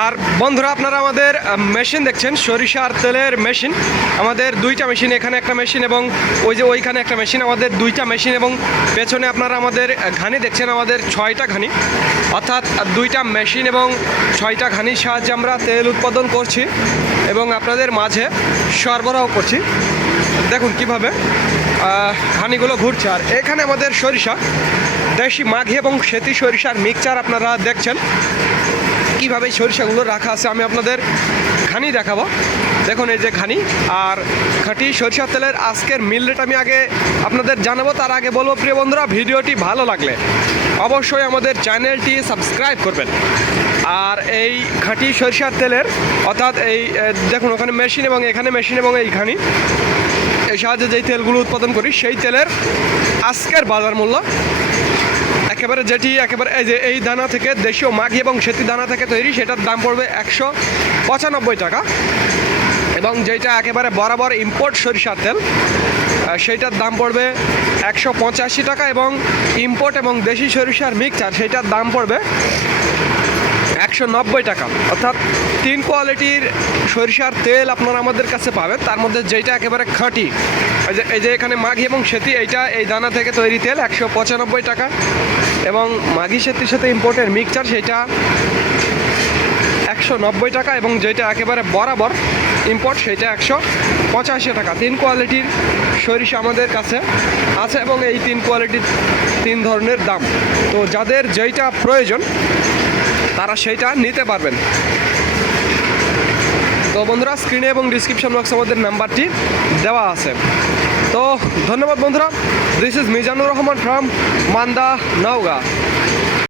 আর বন্ধুরা আপনারা আমাদের মেশিন দেখছেন, সরিষার তেলের মেশিন। আমাদের দুইটা মেশিন, এখানে একটা মেশিন এবং ওই যে ওইখানে একটা মেশিন, আমাদের দুইটা মেশিন। এবং পেছনে আপনারা আমাদের ঘানি দেখছেন, আমাদের 6টা ঘানি, অর্থাৎ দুইটা মেশিন এবং 6টা ঘানির সাহায্যে আমরা তেল উৎপাদন করছি এবং আপনাদের মাঝে সরবরাহ করছি। দেখুন কিভাবে ঘানিগুলো ঘুরছে। আর এখানে আমাদের সরিষা, দেশি মাঘি এবং সেতি সরিষার মিক্সচার আপনারা দেখছেন কীভাবে সরিষাগুলো রাখা আছে। আমি আপনাদের ঘানি দেখাবো। দেখুন এই যে ঘানি আর খাঁটি সরিষার তেলের আজকের মিল রেট আমি আগে আপনাদের জানাবো। তার আগে বলবো প্রিয় বন্ধুরা, ভিডিওটি ভালো লাগলে অবশ্যই আমাদের চ্যানেলটি সাবস্ক্রাইব করবেন। আর এই খাঁটি সরিষার তেলের অর্থাৎ এই দেখুন ওখানে মেশিন এবং এখানে মেশিন এবং এই ঘানি, এই সাহায্যে যেই তেলগুলো উৎপাদন করি সেই তেলের আজকের বাজার মূল্য একেবারে যেটি একেবারে এই যে এই দানা থেকে, দেশীয় মাঘি এবং সেতি দানা থেকে তৈরি, সেটার দাম পড়বে 195 টাকা। এবং যেটা একেবারে বরাবর ইম্পোর্ট সরিষার তেল, সেইটার দাম পড়বে 185 টাকা। এবং ইম্পোর্ট এবং দেশি সরিষার মিক্সচার, সেইটার দাম পড়বে 190 টাকা। অর্থাৎ 3 কোয়ালিটির সরিষার তেল আপনারা আমাদের কাছে পাবেন। তার মধ্যে যেটা একেবারে খাঁটি, এই যে এখানে মাঘি এবং সেতি, এইটা এই দানা থেকে তৈরি তেল 195 টাকা। এবং মাঘি সেতির সাথে ইম্পোর্টের মিক্সচার, সেটা 190 টাকা। এবং যেটা একেবারে বরাবর ইম্পোর্ট, সেটা 185 টাকা। 3 কোয়ালিটির সরিষা আমাদের কাছে আছে এবং এই 3 কোয়ালিটির 3 ধরনের দাম। তো যাদের যেইটা প্রয়োজন তারা সেইটা নিতে পারবেন। তো বন্ধুরা, স্ক্রিনে এবং ডিসক্রিপশন বক্সে আমাদের নাম্বারটি দেওয়া আছে। তো ধন্যবাদ বন্ধুরা। This is Mizanur Rahman from Manda, Naogaon.